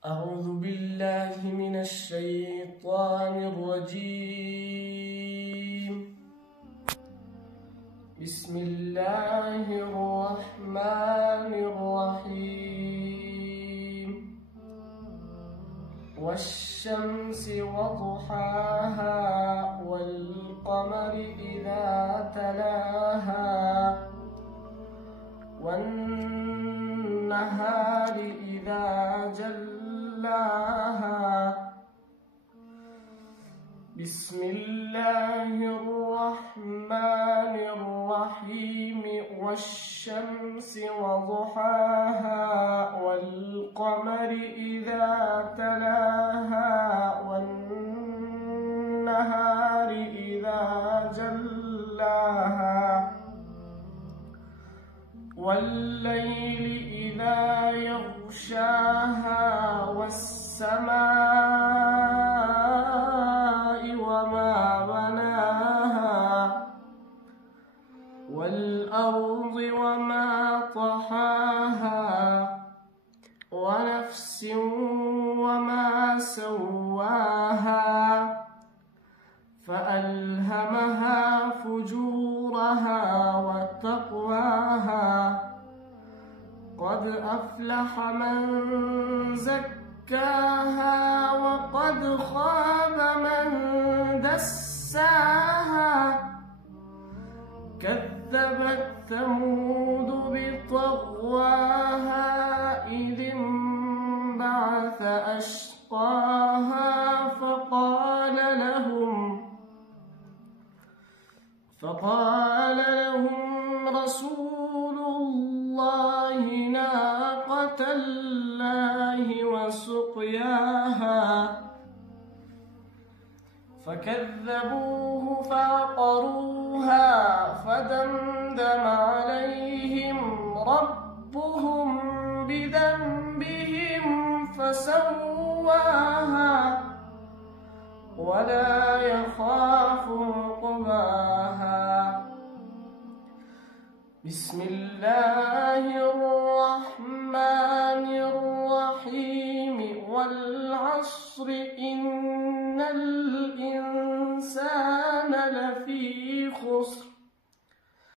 أعوذ بالله من الشيطان الرجيم. بسم الله الرحمن الرحيم. والشمس وضحاها والقمر إذا تلاها والنهار إذا جلاها. بسم الله الرحمن الرحيم. والشمس وضحاها والقمر إذا تلاها والنهار إذا جلاها والليل إذا يغشاها والسماء وما بناها والأرض وما طحاها ونفس وما سواها فألهمها فجورها وتقواها. قد أفلح من زكاها وقد خاب من دساها. كذبت ثمود بطغواها إذ انبعث أشقاها فقال لهم رسول الله ناقة الله وسقياها. فكذبوه فعقروها فدمدم عليهم ربهم بذنبهم فسواها ولا يخاف عقباها. بسم الله الرحمن الرحيم. والعصر